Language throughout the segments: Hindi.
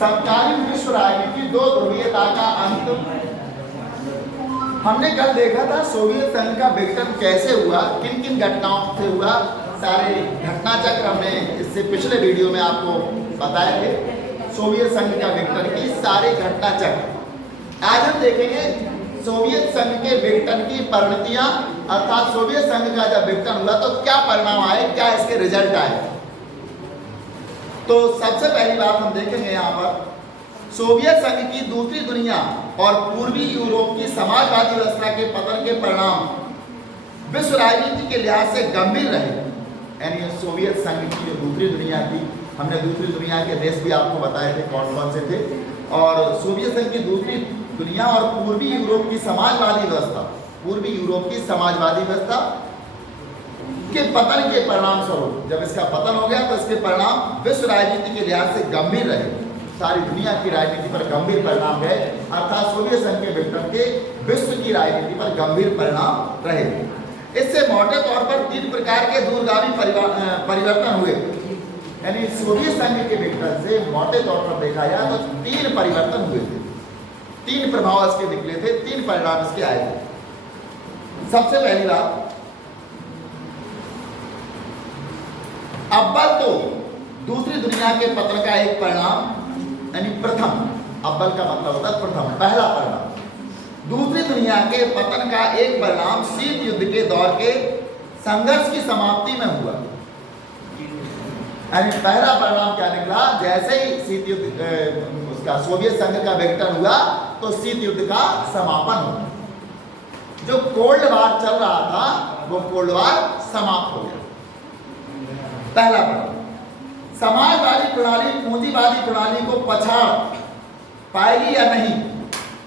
समकालीन विश्व राजनीति दो ध्रुवीयता का अंत। हमने कल देखा था सोवियत संघ का विघटन कैसे हुआ, किन किन घटनाओं से हुआ, सारे घटना चक्र हमने इससे पिछले वीडियो में आपको बताए थे। सोवियत संघ का विघटन की सारे घटना चक्र आज हम देखेंगे। सोवियत संघ के विघटन की परिणतियां, अर्थात सोवियत संघ का जब विघटन हुआ तो क्या परिणाम आए, क्या इसके रिजल्ट आए। तो सबसे पहली बात हम देखेंगे यहाँ पर सोवियत संघ की दूसरी दुनिया और पूर्वी यूरोप की समाजवादी व्यवस्था के पतन के परिणाम विश्व राजनीति के लिहाज से गंभीर रहे। यानी सोवियत संघ की जो दूसरी दुनिया थी, हमने दूसरी दुनिया के देश भी आपको बताए थे कौन कौन से थे, और सोवियत संघ की दूसरी दुनिया और पूर्वी यूरोप की समाजवादी व्यवस्था, पूर्वी यूरोप की समाजवादी व्यवस्था के पतन के परिणाम स्वरूप जब इसका पतन हो गया तो इसके परिणाम विश्व राजनीति के लिहाज से गंभीर रहे। सारी दुनिया की राजनीति पर गंभीर परिणाम गए, अर्थात सोवियत संघ के विघटन के विश्व की राजनीति पर गंभीर परिणाम रहे। इससे मोटे तौर पर तीन प्रकार के दूरगामी परिवर्तन हुए। यानी सोवियत संघ के विघटन से मोटे तौर पर देखा जाए तो तीन परिवर्तन हुए थे, तीन प्रभाव इसके निकले थे, तीन परिणाम इसके आए थे। सबसे पहली बात, अव्वल तो दूसरी दुनिया के पतन का एक परिणाम, यानी प्रथम, अव्वल का मतलब होता है प्रथम, पहला परिणाम। दूसरी दुनिया के पतन का एक परिणाम शीत युद्ध के दौर के संघर्ष की समाप्ति में हुआ। यानी पहला परिणाम क्या निकला, जैसे ही शीत युद्ध उसका सोवियत संघ का विघटन हुआ तो शीत युद्ध का समापन हुआ। जो कोल्ड वार चल रहा था वो कोल्ड वार समाप्त हो गया। पहला परिणाम, समाजवादी प्रणाली पूंजीवादी प्रणाली को पछाड़ पाएगी या नहीं।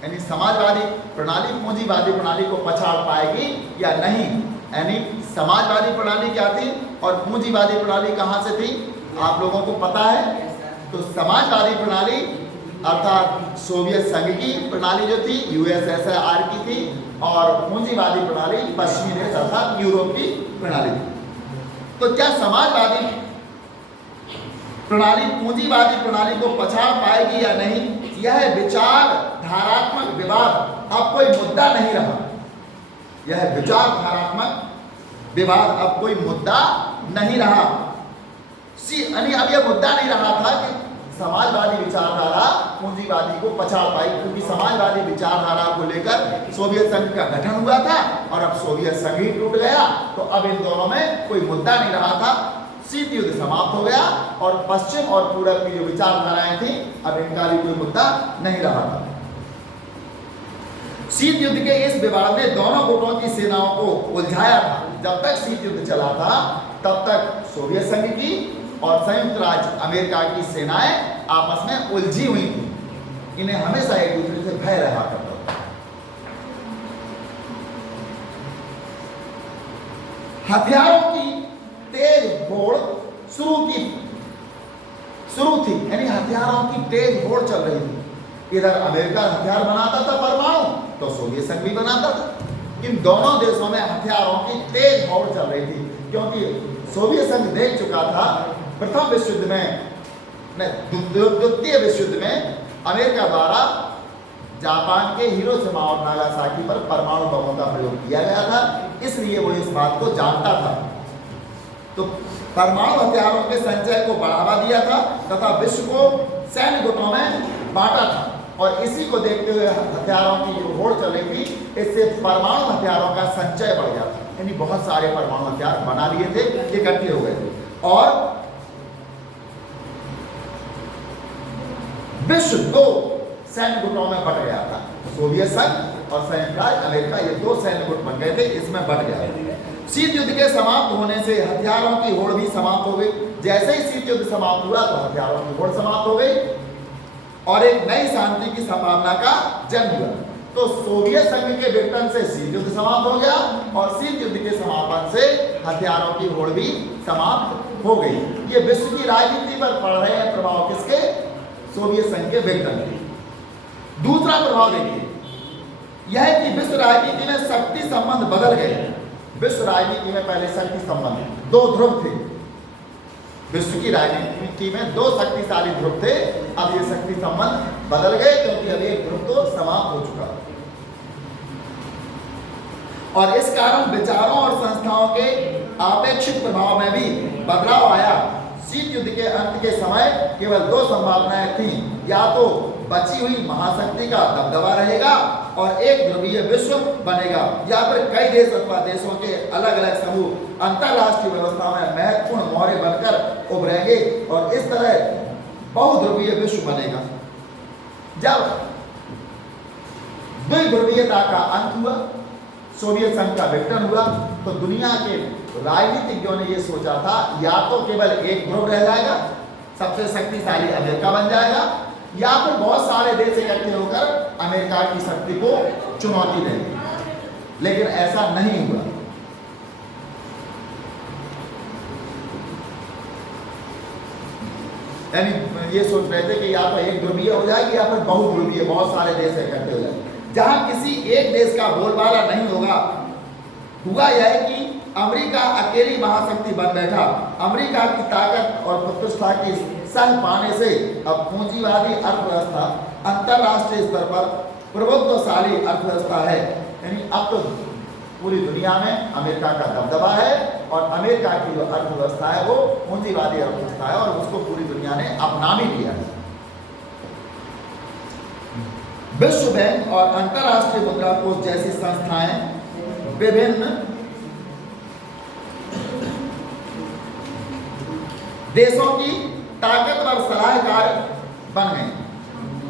यानी समाजवादी प्रणाली पूंजीवादी प्रणाली को पछाड़ पाएगी या नहीं। यानी समाजवादी प्रणाली क्या थी और पूंजीवादी प्रणाली कहां से थी, आप लोगों को पता है। तो समाजवादी प्रणाली अर्थात सोवियत संघ की प्रणाली जो थी यूएसएसआर की थी, और पूंजीवादी प्रणाली पश्चिमी देश अर्थात यूरोप की प्रणाली थी। तो क्या समाजवादी प्रणाली पूंजीवादी प्रणाली को पछाड़ पाएगी या नहीं, यह विचारधारात्मक विवाद अब कोई मुद्दा नहीं रहा। यह विचारधारात्मक विवाद अब कोई मुद्दा नहीं रहा। यानी अब यह मुद्दा नहीं रहा था कि समाजवादी विचारधारा पूंजीवादी को पछाड़ पाई, क्योंकि समाजवादी विचारधारा को लेकर सोवियत संघ का गठन हुआ था और अब सोवियत संघ ही टूट गया, तो अब इन दोनों में कोई मुद्दा नहीं रहा था। शीत युद्ध समाप्त हो गया और पश्चिम और पूरब की जो विचारधाराएं थी अब इनका भी कोई मुद्दा नहीं रहा था। शीत युद्ध के इस विवाद ने दोनों गुटों की सेनाओं को उलझाया था। जब तक शीत युद्ध चला था तब तक सोवियत संघ की और संयुक्त राज्य अमेरिका की सेनाएं आपस में उलझी हुई थी। इन्हें हमेशा एक दूसरे से भय रहा करता था। हथियारों की तेज होड़ शुरू थी, यानी हथियारों की तेज होड़ चल रही थी। इधर अमेरिका हथियार बनाता था परमाणु, तो सोवियत संघ भी बनाता था। इन दोनों देशों में हथियारों की तेज होड़ चल रही थी, क्योंकि सोवियत संघ देख चुका था प्रथम विश्व युद्ध में, द्वितीय विश्व युद्ध में अमेरिका द्वारा जापान के हिरोशिमा और नागासाकी पर परमाणु बमों का प्रयोग किया गया था, इसलिए वो इस बात को जानता था। तो परमाणु हथियारों के संचय को बढ़ावा दिया था तथा विश्व को सैन्य गुटों में बांटा था, और इसी को देखते हुए हथियारों की जो होड़ चल रही थी, इससे परमाणु हथियारों का संचय बढ़ गया था। यानी बहुत सारे परमाणु हथियार बना लिए थे, इकट्ठे हो गए थे, और विश्व दो सैन्य गुटों में बट गया था। सोवियत संघ और संयुक्त राज्य अमेरिका, ये दो सैन्य गुट बन गए थे, इसमें बट गया। शीत युद्ध के समाप्त होने से हथियारों की होड़ भी समाप्त हो गई। जैसे ही शीत युद्ध समाप्त हुआ तो हथियारों की होड़ समाप्त हो गई और एक नई शांति की संभावना का जन्म हुआ। तो सोवियत संघ के विघटन से शीत युद्ध समाप्त हो गया और शीत युद्ध के समापन से हथियारों की होड़ भी समाप्त हो गई। ये विश्व की राजनीति पर पड़ रहे हैं प्रभाव किसके, सोवियत संघ के विघटन के। दूसरा प्रभाव देखिए, यह है कि विश्व राजनीति में शक्ति संबंध बदल गए। विश्व राजनीति में पहले शक्ति संबंध दो ध्रुव थे, विश्व की राजनीति में दो शक्तिशाली ध्रुव थे, अब ये शक्ति संबंध बदल गए क्योंकि अब एक ध्रुव तो समाप्त हो चुका। और इस कारण विचारों और संस्थाओं के आपेक्षिक प्रभाव में भी बदलाव आया। शीत युद्ध के अंत के समय केवल दो संभावनाएं थीं, या तो बची हुई महाशक्ति का दबदबा रहेगा और एक ध्रुवीय विश्व बनेगा, या फिर कई देश अथवा देशों के अलग अलग समूह अंतरराष्ट्रीय व्यवस्था में महत्वपूर्ण मौर्य बनकर उभरेंगे और इस तरह बहुध्रुवीय विश्व बनेगा। जब द्विध्रुवीयता का अंत हुआ, सोवियत संघ का विघटन हुआ, तो दुनिया के राजनीतिज्ञों ने यह सोचा था या तो केवल एक ध्रुव रह जाएगा, सबसे शक्तिशाली अमेरिका बन जाएगा, या फिर बहुत सारे देश इकट्ठे होकर अमेरिका की शक्ति को चुनौती देंगे। लेकिन ऐसा नहीं हुआ। यानी ये सोच रहे थे कि या तो एक ध्रुवीय हो जाएगी या फिर बहुध्रुवीय, बहुत सारे देश इकट्ठे हो जाएंगे जहां किसी एक देश का बोलबाला नहीं होगा। हुआ यह कि अमेरिका अकेली महाशक्ति बन बैठा। अमेरिका की ताकत और प्रतिष्ठा की संग पाने से अब पूंजीवादी अर्थव्यवस्था अंतरराष्ट्रीय स्तर पर प्रभुत्वशाली अर्थव्यवस्था है। यानी अब तो पूरी दुनिया में अमेरिका का दबदबा है और अमेरिका की जो अर्थव्यवस्था है वो पूंजीवादी अर्थव्यवस्था है और उसको पूरी दुनिया ने अपना भी लिया है। विश्व बैंक और अंतरराष्ट्रीय मुद्रा कोष जैसी संस्थाएं विभिन्न देशों की ताकतवर सलाहकार बन गई।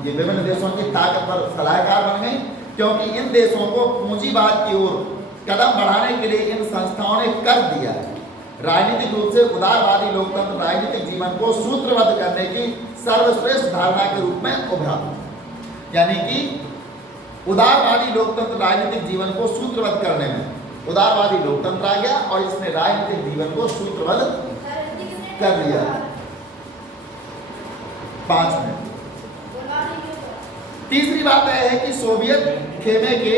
ये विभिन्न देशों की ताकतवर सलाहकार बन गई क्योंकि इन देशों को पूंजीवाद की ओर कदम बढ़ाने के लिए इन संस्थाओं ने कर दिया है। राजनीतिक रूप से उदारवादी लोकतंत्र राजनीतिक जीवन को सूत्रबद्ध करने की सर्वश्रेष्ठ धारणा के रूप में उभरा। यानी कि उदारवादी लोकतंत्र राजनीतिक जीवन को सूत्रबद्ध करने में उदारवादी लोकतंत्र आ गया और इसने राजनीतिक जीवन को सूत्रबद्ध कर दिया। 5 मिनट। तीसरी बात यह है कि सोवियत खेमे के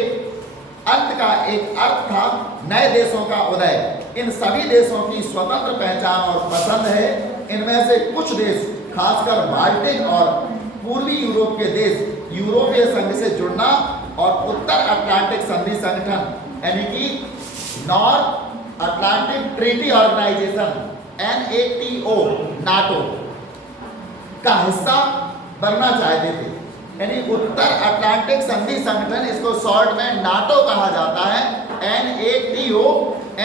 अंत का एक अर्थ था नए देशों का उदय। इन सभी देशों की स्वतंत्र पहचान और पसंद है। इनमें से कुछ देश, खासकर बाल्टिक और पूर्वी यूरोप के देश, यूरोपीय संघ से जुड़ना और उत्तर अटलांटिक संधि संगठन यानी कि North Atlantic Treaty Organization NATO NATO का हिस्सा बनना चाहते थे। यानी उत्तर अटलांटिक संधि संगठन, इसको शॉर्ट में नाटो कहा जाता है। NATO,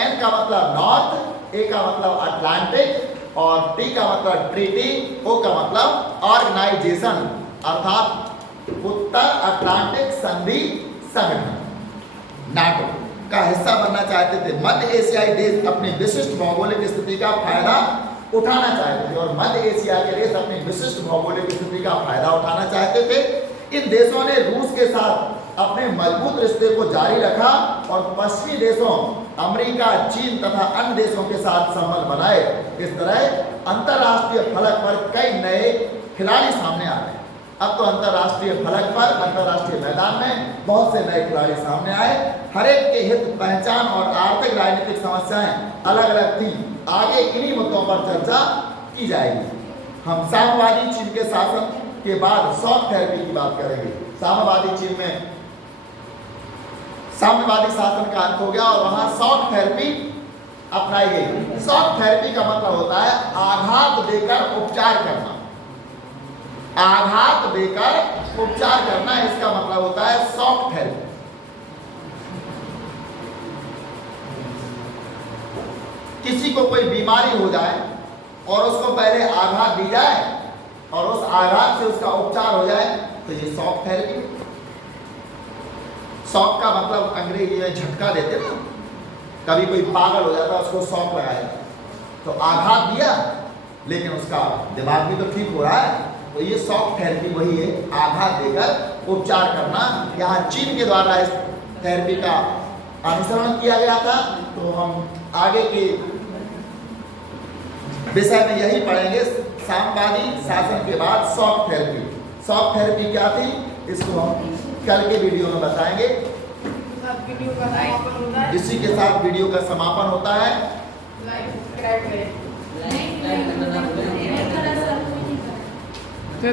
N का मतलब नॉर्थ, A का मतलब अटलांटिक और T का मतलब ट्रीटी, O का मतलब ऑर्गेनाइजेशन अर्थात उत्तर अटलांटिक संधि संगठन नाटो का हिस्सा बनना चाहते थे। मध्य एशियाई देश अपनी विशिष्ट भौगोलिक स्थिति का फायदा उठाना चाहते थे और मध्य एशिया के देश अपनी विशिष्ट भौगोलिक स्थिति का फायदा उठाना चाहते थे। इन देशों ने रूस के साथ अपने मजबूत रिश्ते को जारी रखा और पश्चिमी देशों अमेरिका, चीन तथा अन्य देशों के साथ संबंध बनाए। इस तरह अंतरराष्ट्रीय फलक पर कई नए खिलाड़ी सामने आ गए। अब तो अंतरराष्ट्रीय फलक पर, अंतरराष्ट्रीय मैदान में बहुत से नए खिलाड़ी सामने आए। हर एक के हित, पहचान और आर्थिक राजनीतिक समस्याएं अलग अलग थी। आगे इन्हीं मुद्दों पर चर्चा की जाएगी। हम साम्यवादी चीन के शासन के बाद शॉक थेरेपी की बात करेंगे। साम्यवादी चीन में साम्यवादी शासन का अंत हो गया और वहां शॉक थेरेपी अपनाई गई। शॉक थेरेपी का मतलब होता है आघात देकर उपचार करना। आघात देकर उपचार करना, इसका मतलब होता है शॉक थेरेपी। किसी को कोई बीमारी हो जाए और उसको पहले आघात दी जाए और उस आघात से उसका उपचार हो जाए तो ये शॉक थेरेपी। शॉक का मतलब अंग्रेजी में झटका देते ना, कभी कोई पागल हो जाता है उसको शॉक लगाया, तो आघात दिया लेकिन उसका दिमाग भी तो ठीक हो रहा है, तो ये शॉक थेरेपी वही है, आघात देकर उपचार करना। यहाँ चीन के द्वारा इस थेरेपी का अनुसरण किया गया था। तो हम आगे के विषय में यही पढ़ेंगे, साम्यवादी शासन के बाद शॉक थेरेपी। शॉक थेरेपी क्या थी इसको हम कल के वीडियो में बताएंगे। इसी के साथ वीडियो का समापन होता है। नहीं